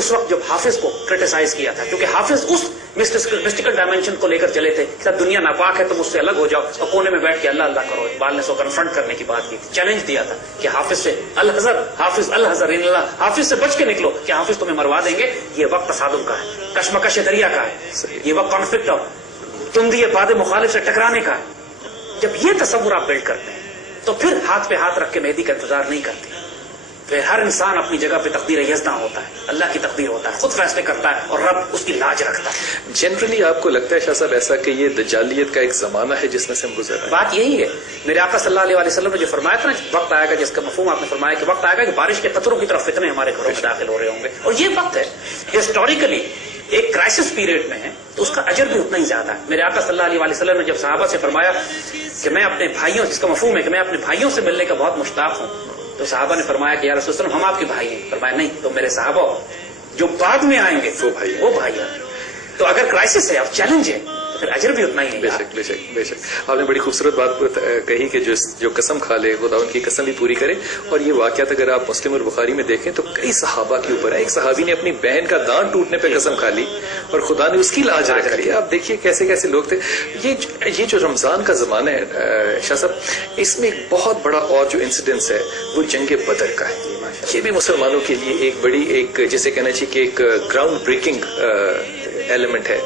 उस वक्त जब हाफिज को क्रिटिसाइज किया था, क्योंकि हाफिज उस मिस्टिकल डायमेंशन को लेकर चले थे कि दुनिया नापाक है, तुम उससे अलग हो जाओ और कोने में बैठ के अल्लाह अल्लाह करो। इकबाल ने सो कन्फ्रंट करने की बात की थी, चैलेंज दिया था कि हाफिज से अल हजर इल्ला, हाफिज से बच के निकलो कि हाफिज तुम्हें मरवा देंगे। ये वक्त तसादुम का है, कशमकश दरिया का है, ये वक्त कॉन्फ्लिक्ट ऑफ तुम दिए बाद मुखालिफ से टकराने का है। जब ये तस्वुर आप बिल्ड करते हैं तो फिर हाथ पे हाथ रख के मेहदी का इंतजार नहीं करते। फिर हर इंसान अपनी जगह पे तकदीर यज़्दा होता है, अल्लाह की तकदीर होता है, खुद फैसले करता है और रब उसकी लाज रखता है। जनरली आपको लगता है शाह साहब ऐसा कि ये दज्जालियत का एक जमाना है जिसमें से हम गुजर रहे हैं? बात यही है, मेरे आका सल्लल्लाहु अलैहि वसल्लम ने जो फरमाया था ना, वक्त आएगा, जिसका मफहूम आपने फरमाया कि वक्त आएगा कि बारिश के कतरों की तरफ फितने हमारे घरों में दाखिल हो रहे होंगे। और ये वक्त है हिस्टोरिकली एक क्राइसिस पीरियड में है, तो उसका अजर भी उतना ही ज्यादा है। मेरे आका सल्लल्लाहु अलैहि वसल्लम ने जब सहाबा से फरमाया कि मैं अपने भाइयों, जिसका मफहूम है कि मैं अपने भाइयों से मिलने का बहुत मुश्ताक हूँ, तो सहाबा ने फरमाया कि या रसूल सल्लल्लाहु अलैहि वसल्लम हम आपके भाई हैं। फरमाया नहीं, तो मेरे सहाबा जो बाद में आएंगे वो भाई हैं। तो अगर क्राइसिस है, अब चैलेंज है, तो फिर अजर भी उतना ही है। बेशक बेशक बेशक आपने बड़ी खूबसूरत बात कही कि जो कसम खा ले खुदा उनकी कसम भी पूरी करे। और ये वाकयात अगर आप मुस्लिम और बुखारी में देखें तो कई सहाबा के ऊपर है। एक सहाबी ने अपनी बहन का दांत टूटने पे कसम खा ली और खुदा ने उसकी लाज रख ली। आप देखिए कैसे कैसे लोग थे। ये जो रमजान का जमाना है शाह साहब, इसमें एक बहुत बड़ा और जो इंसिडेंस है वो जंग बदर का है। ये भी मुसलमानों के लिए एक बड़ी, एक जैसे कहना चाहिए कि एक ग्राउंड ब्रेकिंग एलिमेंट है।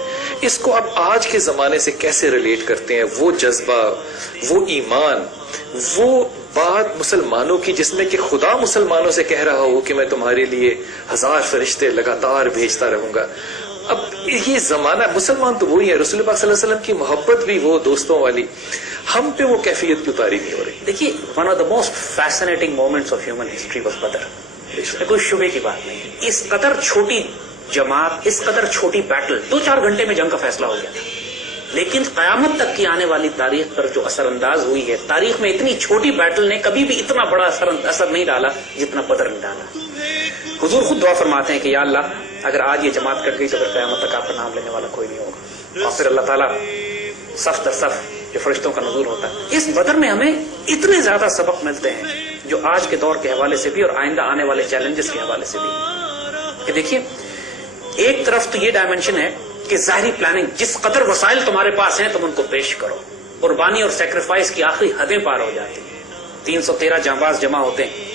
इसको आप आज के जमाने से कैसे रिलेट करते हैं? वो जज्बा, वो ईमान, वो बात मुसलमानों की जिसमें कि खुदा मुसलमानों से कह रहा हो कि मैं तुम्हारे लिए 1000 फरिश्ते लगातार भेजता रहूंगा। अब ये जमाना, मुसलमान तो वही है, रसूल पाक सल्लल्लाहु अलैहि वसल्लम की मोहब्बत भी वो दोस्तों वाली, हम पे वो कैफियत क्यों तारी नहीं हो रही? देखिए, one of the most fascinating moments of human history was बदर। इसमें कोई शुबे की बात नहीं। इस कदर छोटी जमात, इस कदर छोटी बैटल, 2-4 घंटे में जंग का फैसला हो गया था, लेकिन कयामत तक की आने वाली तारीख पर जो असरअंदाज हुई है, तारीख में इतनी छोटी बैटल ने कभी भी इतना बड़ा असर नहीं डाला जितना बदर ने डाला। हुजूर खुद दुआ फरमाते हैं कि या अल्लाह, अगर आज ये जमात कट गई तो फिर कयामत तक आपका नाम लेने वाला कोई नहीं होगा। और फिर अल्लाह ताला सफ दर सफ जो फरिश्तों का नुज़ूल होता है। इस बदर में हमें इतने ज्यादा सबक मिलते हैं जो आज के दौर के हवाले से भी और आइंदा आने वाले चैलेंजेस के हवाले से भी। कि देखिए, एक तरफ तो ये डायमेंशन है कि ज़ाहिरी प्लानिंग, जिस कदर वसाइल तुम्हारे पास हैं तुम उनको पेश करो। कुर्बानी और सेक्रीफाइस की आखिरी हदें पार हो जाती हैं। 313 जांबाज जमा होते हैं।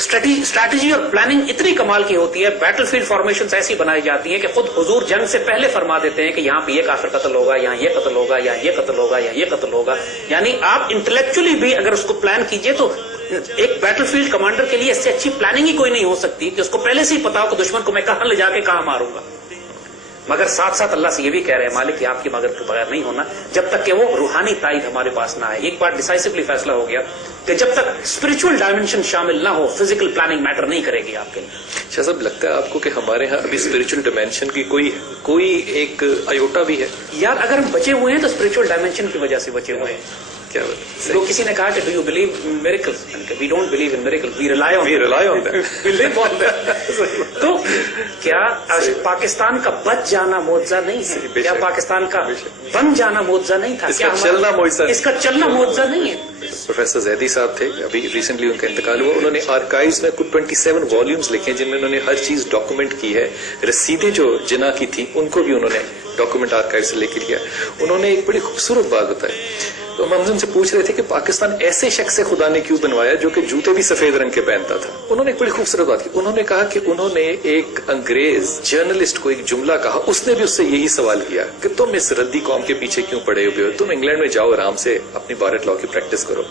स्ट्रैटेजी और प्लानिंग इतनी कमाल की होती है, बैटलफील्ड फॉर्मेशंस ऐसी बनाई जाती हैं कि खुद हुजूर जंग से पहले फरमा देते हैं कि यहाँ पे ये काफिर कत्ल होगा, यहाँ ये कत्ल होगा, यहाँ ये कत्ल होगा, यहाँ ये कत्ल होगा। यानी आप इंटेलेक्चुअली भी अगर उसको प्लान कीजिए तो एक बैटलफील्ड कमांडर के लिए इससे अच्छी प्लानिंग ही कोई नहीं हो सकती कि उसको पहले से ही पता हो कि दुश्मन को मैं कहां ले जाके कहां मारूंगा। मगर साथ साथ अल्लाह से ये भी कह रहे हैं, मालिक कि आपकी मदद के बगैर नहीं होना जब तक कि वो रूहानी ताईद हमारे पास ना आए। एक बार डिसाइसिवली फैसला हो गया कि जब तक स्पिरिचुअल डायमेंशन शामिल ना हो, फिजिकल प्लानिंग मैटर नहीं करेगी आपके लिए। शाह साहब, लगता है आपको कि हमारे यहाँ अभी स्पिरिचुअल डायमेंशन की कोई एक आयोटा भी है? यार, अगर हम बचे हुए हैं तो स्पिरिचुअल डायमेंशन की वजह से बचे हुए हैं। क्या लोग, किसी ने कहा कि do you believe miracles? We don't believe in miracles, we rely on that, we live on that. तो क्या पाकिस्तान का बच जाना मुआवजा नहीं है? क्या पाकिस्तान का बन जाना मुआवजा नहीं था? इसका चलना मुआवजा, इसका चलना मुआवजा नहीं है? प्रोफेसर जैदी साहब थे, अभी रिसेंटली उनका इंतकाल हुआ। उन्होंने आर्काइव्स में कुछ 27 वॉल्यूम्स लिखे जिनमें उन्होंने हर चीज डॉक्यूमेंट की है। रसीदें जो जिना की थी उनको भी उन्होंने डॉक्यूमेंट आर्काइव से लेकर किया। उन्होंने एक बड़ी खूबसूरत बात बताई। तो हम उनसे पूछ रहे थे कि पाकिस्तान ऐसे शख्स से खुदा ने क्यों बनवाया जो कि जूते भी सफेद रंग के पहनता था। उन्होंने एक बड़ी खूबसूरत बात की। उन्होंने कहा कि उन्होंने एक अंग्रेज जर्नलिस्ट को एक जुमला कहा, उसने भी उससे यही सवाल किया कि तुम इस रद्दी कौम के पीछे क्यों पड़े हुए हो, तुम इंग्लैंड में जाओ, आराम से अपनी बारत लॉ की प्रैक्टिस करो।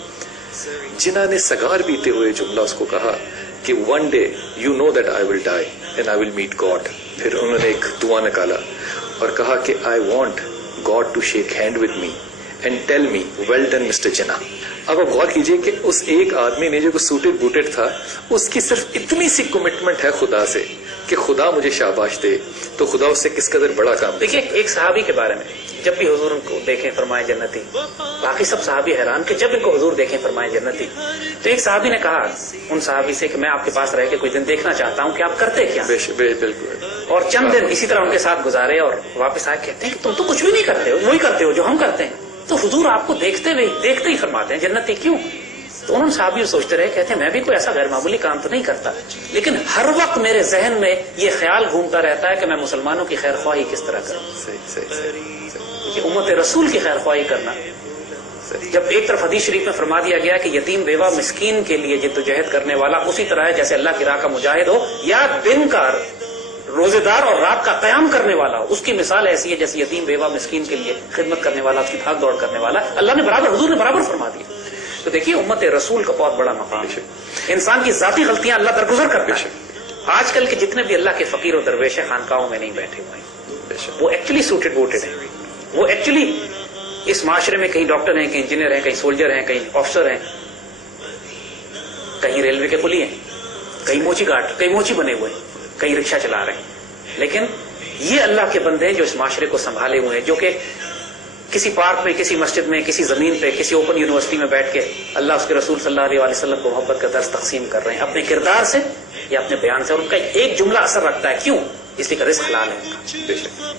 जिन्ना ने सगार पीते हुए जुमला उसको कहा कि one day you know that I will die and I will meet God. फिर उन्होंने एक दुआ निकाला और कहा कि I want God to shake hand with me and tell me well done mister Jinnah. अब आप गौर कीजिए कि उस एक आदमी ने जो सूटेड बूटेड था, उसकी सिर्फ इतनी सी कमिटमेंट है खुदा से कि खुदा मुझे शाबाश दे, तो खुदा उससे किस कदर बड़ा काम। देखिए, एक सहाबी के बारे में जब भी हुजूर उनको देखें फरमाए जन्नती, बाकी सब सहाबी हैरान कि जब इनको हुजूर देखें फरमाए जन्नती। तो एक सहाबी ने कहा उन सहाबी से कि मैं आपके पास रह के कुछ दिन देखना चाहता हूँ कि आप करते क्या। बिल्कुल। और चंद दिन इसी तरह उनके साथ गुजारे और वापस आए, कहते हैं कि तुम तो कुछ भी नहीं करते हो, वही करते हो जो हम करते हैं। तो हुजूर आपको देखते ही फरमाते हैं जन्नती क्यों? تو انہوں صحابی سوچتے رہے، کہتے ہیں میں بھی کوئی ایسا غیر معمولی کام تو نہیں کرتا، لیکن ہر وقت میرے ذہن میں یہ خیال گھومتا رہتا ہے کہ میں مسلمانوں کی خیر خواہی کس طرح کروں. کہ امت رسول کی خیر خواہی کرنا، جب ایک طرف حدیث شریف میں فرما دیا گیا کہ یتیم بیوہ مسکین کے لیے جدوجہد کرنے والا اسی طرح ہے جیسے اللہ کی راہ کا مجاہد ہو یا دن کا روزے دار اور رات کا قیام کرنے والا ہو، اس کی مثال ایسی ہے جیسے یتیم بیوہ مسکین کے لیے خدمت کرنے والا، اس کی بھاگ دوڑ کرنے والا. اللہ نے برابر، حضور نے برابر فرما دیا. تو دیکھیے امت رسول کا بہت بڑا مقام ہے. انسان کی ذاتی غلطیاں اللہ درگزر کرتا ہے. آج کل کے جتنے بھی اللہ کے فقیر و درویش ہیں خانقاہوں میں نہیں بیٹھے ہوئے ہیں، وہ ایکچولی سوٹڈ ووٹڈ ہیں. وہ ایکچولی اس معاشرے میں کہیں ڈاکٹر ہیں، کہیں انجینئر ہیں، کہیں سولجر ہیں، کہیں آفسر ہیں، کہیں ریلوے کے کلی ہیں، کہیں موچی گارڈ، کہیں موچی بنے ہوئے ہیں، کہیں رکشہ چلا رہے ہیں. لیکن یہ اللہ کے بندے ہیں جو اس معاشرے کو سنبھالے ہوئے ہیں، جو کہ کسی پارک میں، کسی مسجد میں، کسی زمین پہ، کسی اوپن یونیورسٹی میں بیٹھ کے اللہ اس کے رسول صلی اللہ علیہ وسلم کو محبت کا درس تقسیم کر رہے ہیں اپنے کردار سے یا اپنے بیان سے. اور ان کا ایک جملہ اثر رکھتا ہے. کیوں؟ اس لیے کہ رزق حلال ہے.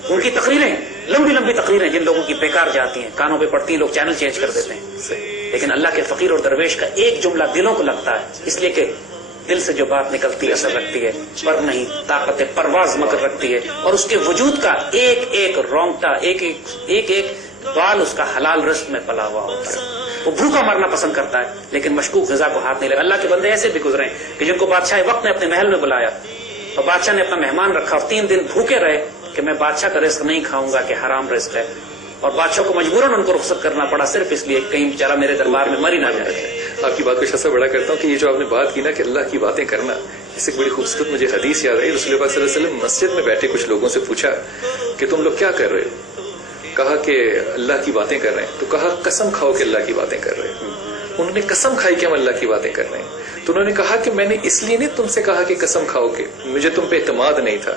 ان کی تقریریں لمبی لمبی تقریریں جن لوگوں کی بیکار جاتی ہیں، کانوں پہ پڑتی ہیں، لوگ چینل چینج کر دیتے ہیں. لیکن اللہ کے فقیر اور درویش کا ایک جملہ دلوں کو لگتا ہے، اس لیے کہ دل سے جو بات نکلتی ہے اثر رکھتی ہے، پر نہیں طاقت پرواز مگر رکھتی ہے. اور اس کے وجود کا ایک ایک رونگٹا، ایک ایک بال اس کا حلال رزق میں پلا ہوا ہوتا ہے. وہ بھوکا مرنا پسند کرتا ہے لیکن مشکوک غذا کو ہاتھ نہیں لگا. اللہ کے بندے ایسے بھی گزرے ہیں کہ جن کو بادشاہ وقت نے اپنے محل میں بلایا اور بادشاہ نے اپنا مہمان رکھا اور 3 دن بھوکے رہے کہ میں بادشاہ کا رزق نہیں کھاؤں گا کہ حرام رزق ہے، اور بادشاہ کو مجبوراً ان کو رخصت کرنا پڑا صرف اس لیے کہیں بیچارہ میرے دربار میں مر ہی نہ جائے. آپ کی بات کو شخصا بڑا کرتا ہوں کہ یہ جو آپ نے بات کی نا کہ اللہ کی باتیں کرنا، اس سے بڑی خوبصورت مجھے حدیث یاد آئی. رسول اللہ صلی اللہ علیہ وسلم مسجد میں بیٹھے کچھ لوگوں سے پوچھا کہ تم لوگ کیا کر رہے ہو؟ کہا کہ اللہ کی باتیں کر رہے ہیں. تو کہا قسم کھاؤ کہ اللہ کی باتیں کر رہے ہیں. انہوں نے قسم کھائی کہ ہم اللہ کی باتیں کر رہے ہیں. تو انہوں نے کہا کہ میں نے اس لیے نہیں تم سے کہا کہ قسم کھاؤ کہ مجھے تم پہ اعتماد نہیں تھا،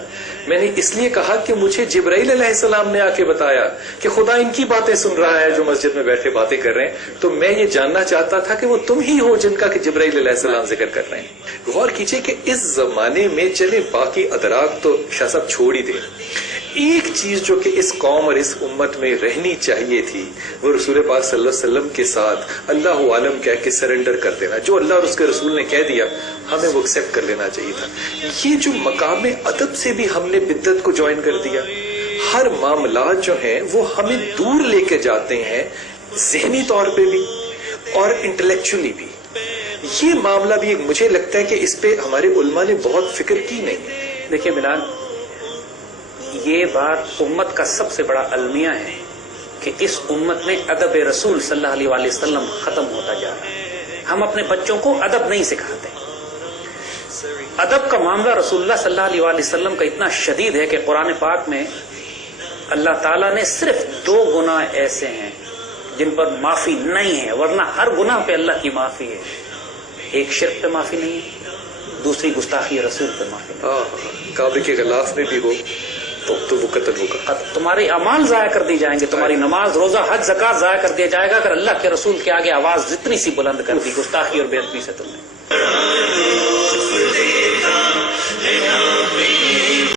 میں نے اس لیے کہا کہ مجھے جبرائیل علیہ السلام نے آ کے بتایا کہ خدا ان کی باتیں سن رہا ہے جو مسجد میں بیٹھے باتیں کر رہے ہیں. تو میں یہ جاننا چاہتا تھا کہ وہ تم ہی ہو جن کا کہ جبرائیل علیہ السلام ذکر کر رہے ہیں. غور کیجئے کہ اس زمانے میں چلے باقی ادراک تو شاہ صاحب چھوڑ ہی دیں، ایک چیز جو کہ اس قوم اور اس امت میں رہنی چاہیے تھی وہ رسول پاک صلی اللہ علیہ وسلم کے ساتھ اللہ عالم کہہ کے سرنڈر کر دینا. جو اللہ اور اس کے رسول نے کہہ دیا ہمیں وہ ایکسپٹ کر لینا چاہیے تھا. یہ جو مقام ادب سے بھی ہم نے بدعت کو جوائن کر دیا. ہر معاملات جو ہیں وہ ہمیں دور لے کے جاتے ہیں، ذہنی طور پہ بھی اور انٹلیکچولی بھی. یہ معاملہ بھی مجھے لگتا ہے کہ اس پہ ہمارے علماء نے بہت فکر کی نہیں. دیکھیے بلال، یہ بات امت کا سب سے بڑا المیہ ہے کہ اس امت میں ادب رسول صلی اللہ علیہ وآلہ وسلم ختم ہوتا جا رہا ہے. ہم اپنے بچوں کو ادب نہیں سکھاتے. ادب کا معاملہ رسول اللہ صلی اللہ علیہ وآلہ وسلم کا اتنا شدید ہے کہ قرآن پاک میں اللہ تعالیٰ نے صرف 2 گناہ ایسے ہیں جن پر معافی نہیں ہے، ورنہ ہر گناہ پہ اللہ کی معافی ہے. ایک شرک پہ معافی نہیں ہے، دوسری گستاخی رسول پہ معافی نہیں. کعبے کے غلاف میں بھی ہو تو وہ قتل ہوگا. تمہارے اعمال ضائع کر دی جائیں گے، تمہاری نماز، روزہ، حج، زکات ضائع کر دیا جائے گا اگر اللہ کے رسول کے آگے آواز جتنی سی بلند کر دی گستاخی اور بے ادبی سے تم نے.